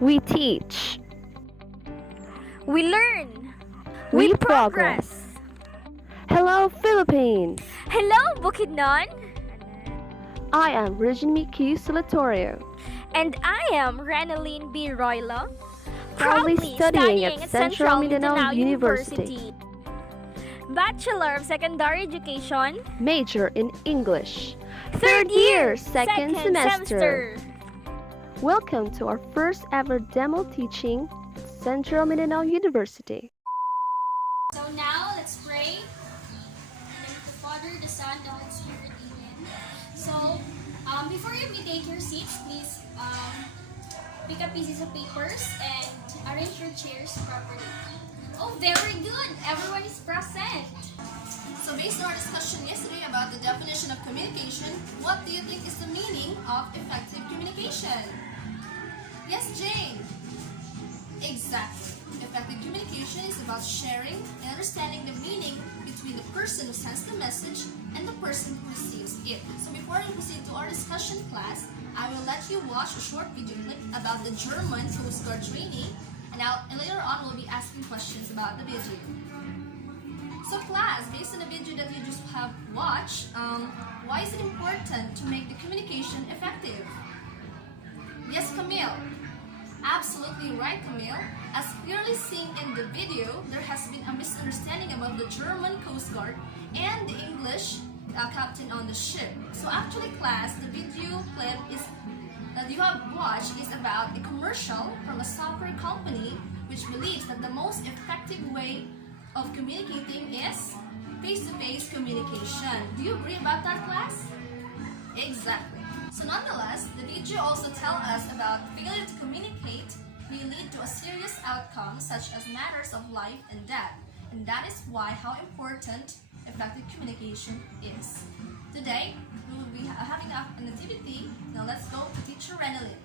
We teach. We learn. We progress. Hello, Philippines! Hello, Bukidnon! I am Regine Miki Solatorio, And I am Renaline B. Roylo, proudly studying at Central Mindanao University. Bachelor of Secondary Education, Major in English. third year, second semester. Welcome to our first ever demo teaching at Central Mindanao University. So now, let's pray. In the name of the Father, the Son, the Holy Spirit, Amen. So, before you take your seats, please pick up pieces of papers and arrange your chairs properly. Oh, very good! Everyone is present. So based on our discussion yesterday about the definition of communication, what do you think is the meaning of effective communication? Yes, Jane? Exactly. Effective communication is about sharing and understanding the meaning between the person who sends the message and the person who receives it. So before we proceed to our discussion class, I will let you watch a short video clip about the German Coast Guard training, and later on we'll be asking questions about the video. So class, based on the video that you just have watched, why is it important to make the communication effective? Yes, Camille. Absolutely right, Camille. As clearly seen in the video, there has been a misunderstanding about the German Coast Guard and the English captain on the ship. So actually, class, the video clip that you have watched is about a commercial from a software company which believes that the most effective way of communicating is face-to-face communication. Do you agree about that, class? Exactly. So nonetheless, the video also tells us about failure to communicate may lead to a serious outcome such as matters of life and death. And that is why how important effective communication is. Today, we will be having an activity. Now let's go to Teacher Renalyn.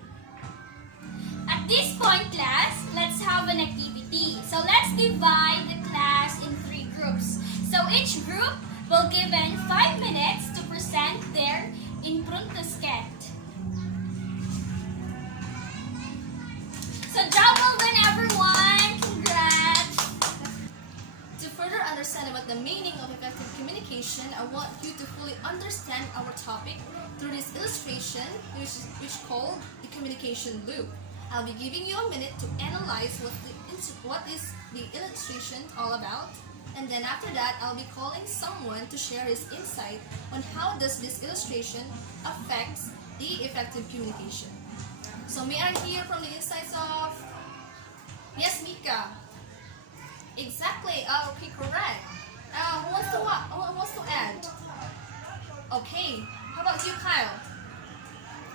At this point, class, let's have an activity. So let's divide the class in 3 groups. So each group will given 5 minutes to present their Improntosket. So job well done, everyone! Congrats! To further understand about the meaning of effective communication, I want you to fully understand our topic through this illustration, which called the communication loop. I'll be giving you a minute to analyze what is the illustration all about. And then after that, I'll be calling someone to share his insight on how does this illustration affects the effective communication. So may I hear from the insights of... Yes, Mika. Exactly. Okay, correct. Who wants to add? Okay. How about you, Kyle?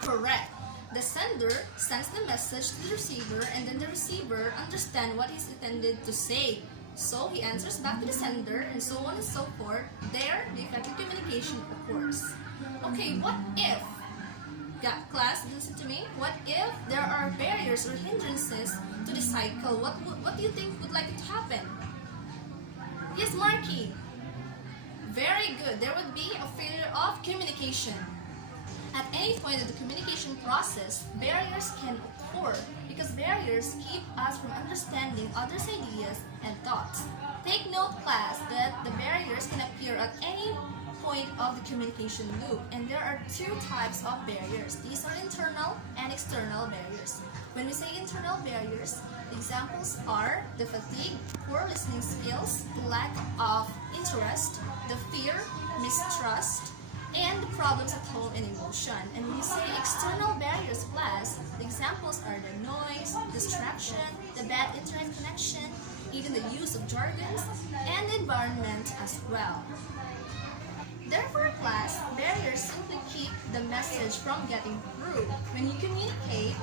Correct. The sender sends the message to the receiver, and then the receiver understands what he's intended to say. So he answers back to the sender, and so on and so forth. There, the effective communication occurs. Okay, what if, class, listen to me, what if there are barriers or hindrances to the cycle? What do you think would like to happen? Yes, Marky. Very good. There would be a failure of communication. At any point of the communication process, barriers can occur because barriers keep us from understanding others' ideas and thoughts. Take note, class, that the barriers can appear at any point of the communication loop, and there are 2 types of barriers. These are internal and external barriers. When we say internal barriers, the examples are the fatigue, poor listening skills, the lack of interest, the fear, mistrust, and the problems at home and emotion. And when you say external barriers, class, the examples are the noise, distraction, the bad internet connection, even the use of jargons, and the environment as well. Therefore, class, barriers simply keep the message from getting through. When you communicate,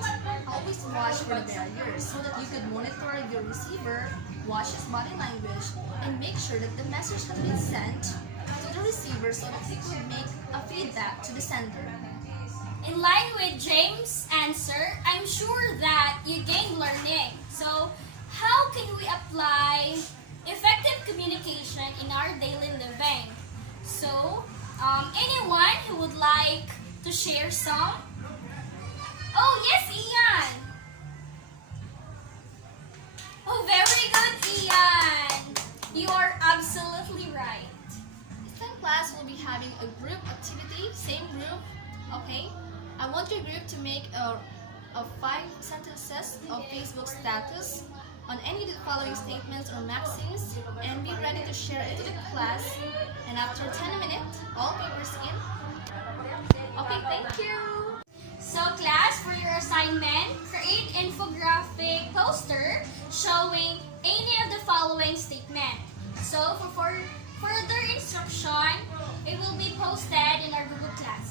always watch for the barriers so that you could monitor your receiver, watch his body language, and make sure that the message has been sent to the receiver so that he could make a feedback to the sender. In line with James' answer, I'm sure that you gained learning. So, how can we apply effective communication in our daily living? So, anyone who would like to share some? Oh, yes, Ian! Oh, very good, Ian! You are absolutely right. This time class will be having a group activity, same group, okay? I want your group to make a 5 sentences of Facebook status on any of the following statements or maxims and be ready to share it to the class. And after 10 minutes, all papers in. Okay, thank you. So class, for your assignment, create infographic poster showing any of the following statement. So for further instruction, it will be posted in our Google class.